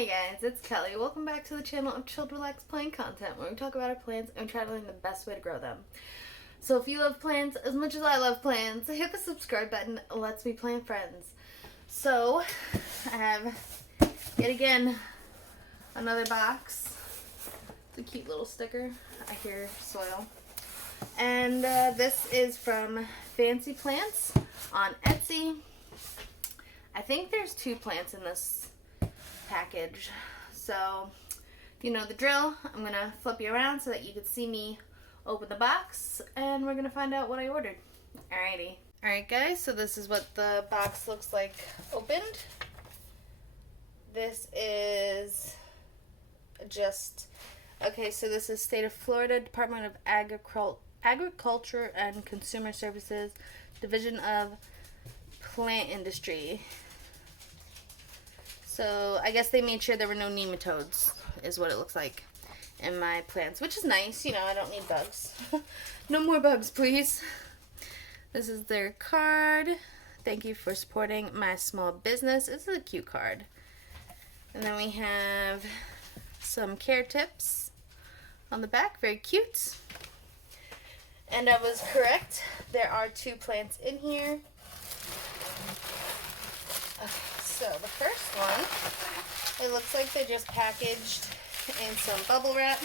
Hey guys, it's Kelly. Welcome back to the channel of Chilled Relax Plant content, where we talk about our plants and try to learn the best way to grow them. So if you love plants as much as I love plants, hit the subscribe button. Let's be plant friends. So I have yet again another box. It's a cute little sticker. I hear soil. And this is from Fancy Plants on Etsy. I think there's 2 plants in this package. So, you know the drill. I'm going to flip you around so that you can see me open the box, and we're going to find out what I ordered. Alrighty. Alright guys, so this is what the box looks like opened. This is just, okay, so this is State of Florida Department of Agriculture and Consumer Services, Division of Plant Industry. So I guess they made sure there were no nematodes, is what it looks like, in my plants, which is nice. You know, I don't need bugs. No more bugs, please. This is their card. Thank you for supporting my small business. This is a cute card. And then we have some care tips on the back. Very cute. And I was correct. There are 2 plants in here. Okay. So the first one, it looks like they're just packaged in some bubble wrap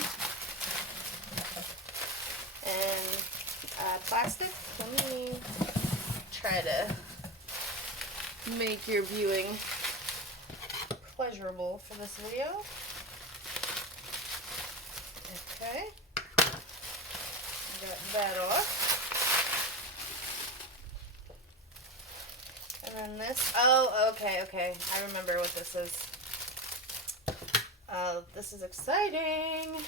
and plastic. Let me try to make your viewing pleasurable for this video. Okay, got that off. And then this, oh, okay, I remember what this is. This is exciting.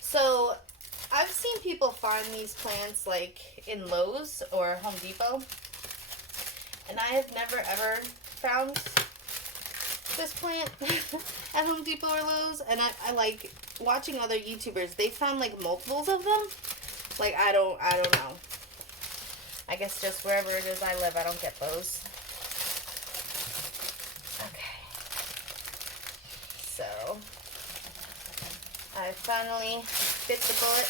So, I've seen people find these plants like in Lowe's or Home Depot, and I have never ever found this plant at Home Depot or Lowe's, and I like watching other YouTubers. They found like multiples of them. Like, I don't know. I guess just wherever it is I live, I don't get those. Okay. So, I finally bit the bullet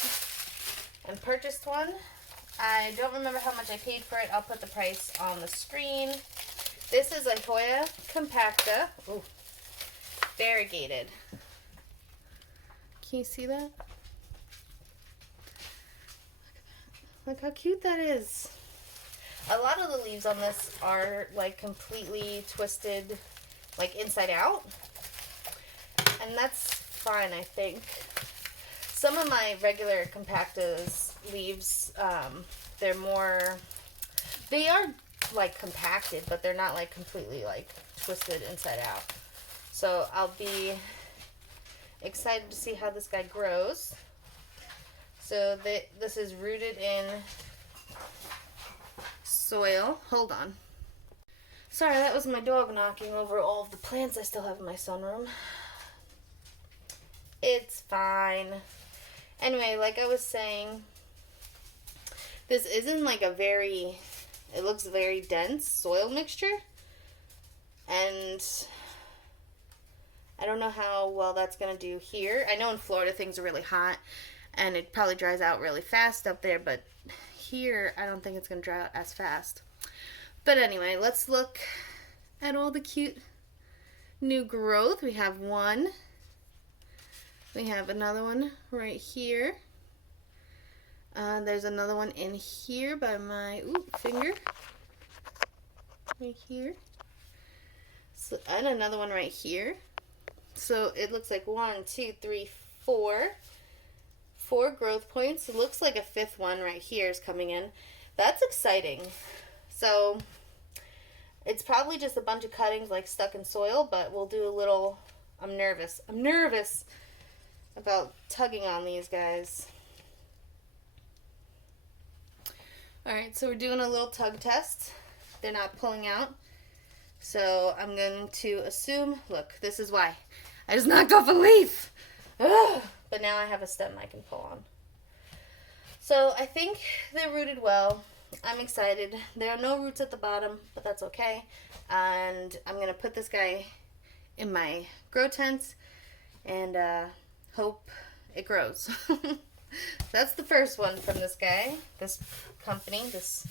and purchased one. I don't remember how much I paid for it. I'll put the price on the screen. This is a Hoya compacta. Ooh. Variegated. Can you see that? Look how cute that is. A lot of the leaves on this are like completely twisted, like inside out. And that's fine, I think. Some of my regular compactas leaves, they are like compacted, but they're not like completely like twisted inside out. So I'll be excited to see how this guy grows. So this is rooted in soil. Hold on. Sorry, that was my dog knocking over all of the plants I still have in my sunroom. It's fine. Anyway, like I was saying, this isn't like it looks very dense soil mixture. And I don't know how well that's going to do here. I know in Florida things are really hot, and it probably dries out really fast up there, but here I don't think it's going to dry out as fast. But anyway, let's look at all the cute new growth. We have one. We have another one right here. There's another one in here by my finger. Right here. So, and another one right here. So it looks like 1, 2, 3, 4. 4 growth points. It looks like a 5th one right here is coming in. That's exciting. So it's probably just a bunch of cuttings like stuck in soil, but we'll do a little. I'm nervous about tugging on these guys. Alright, so we're doing a little tug test. They're not pulling out. So I'm going to assume, look, this is why. I just knocked off a leaf. Ugh. But now I have a stem I can pull on. So I think they're rooted well. I'm excited. There are no roots at the bottom, but that's okay. And I'm going to put this guy in my grow tent and hope it grows. That's the first one from this guy, this company, this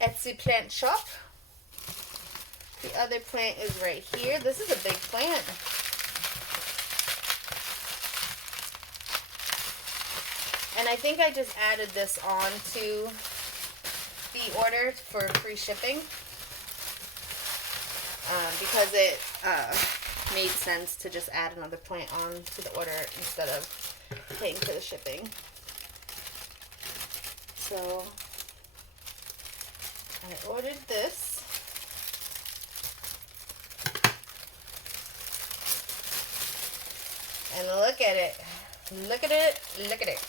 Etsy plant shop. The other plant is right here. This is a big plant. And I think I just added this on to the order for free shipping because it made sense to just add another plant on to the order instead of paying for the shipping. So I ordered this. And look at it. Look at it. Look at it.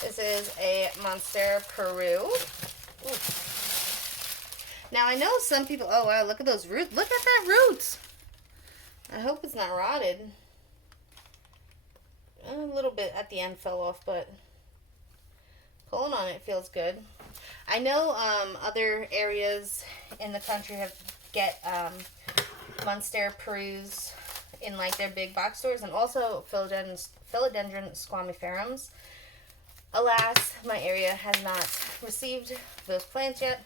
This is a Monstera Peru. Ooh. Now I know some people, oh wow, look at those roots. Look at that root. I hope it's not rotted. A little bit at the end fell off, but pulling on it feels good. I know other areas in the country get Monstera Perus in like their big box stores, and also philodendron squamiferums. Alas, my area has not received those plants yet.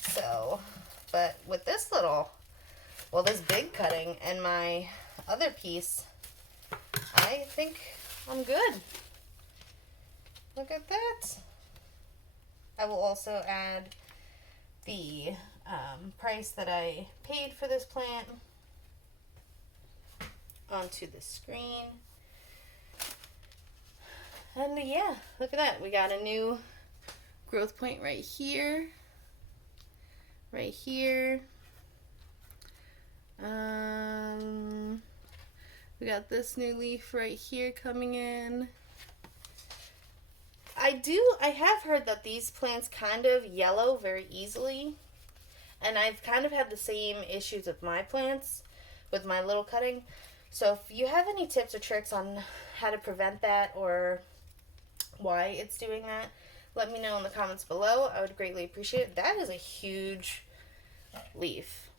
So, but with this little, well, this big cutting and my other piece, I think I'm good. Look at that. I will also add the price that I paid for this plant onto the screen. And yeah, look at that. We got a new growth point right here. Right here. We got this new leaf right here coming in. I have heard that these plants kind of yellow very easily. And I've kind of had the same issues with my plants, with my little cutting. So if you have any tips or tricks on how to prevent that or why it's doing that, let me know in the comments below. I would greatly appreciate it. That is a huge leaf.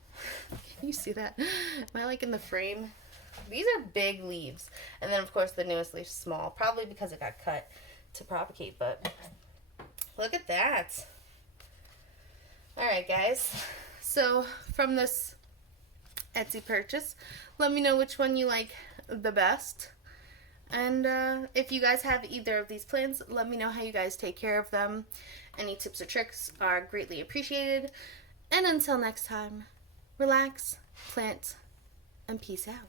Can you see that? Am I like in the frame? These are big leaves. And then of course the newest leaf's small, probably because it got cut to propagate, but look at that. Alright guys, so from this Etsy purchase, let me know which one you like the best. And if you guys have either of these plants, let me know how you guys take care of them. Any tips or tricks are greatly appreciated. And until next time, relax, plant, and peace out.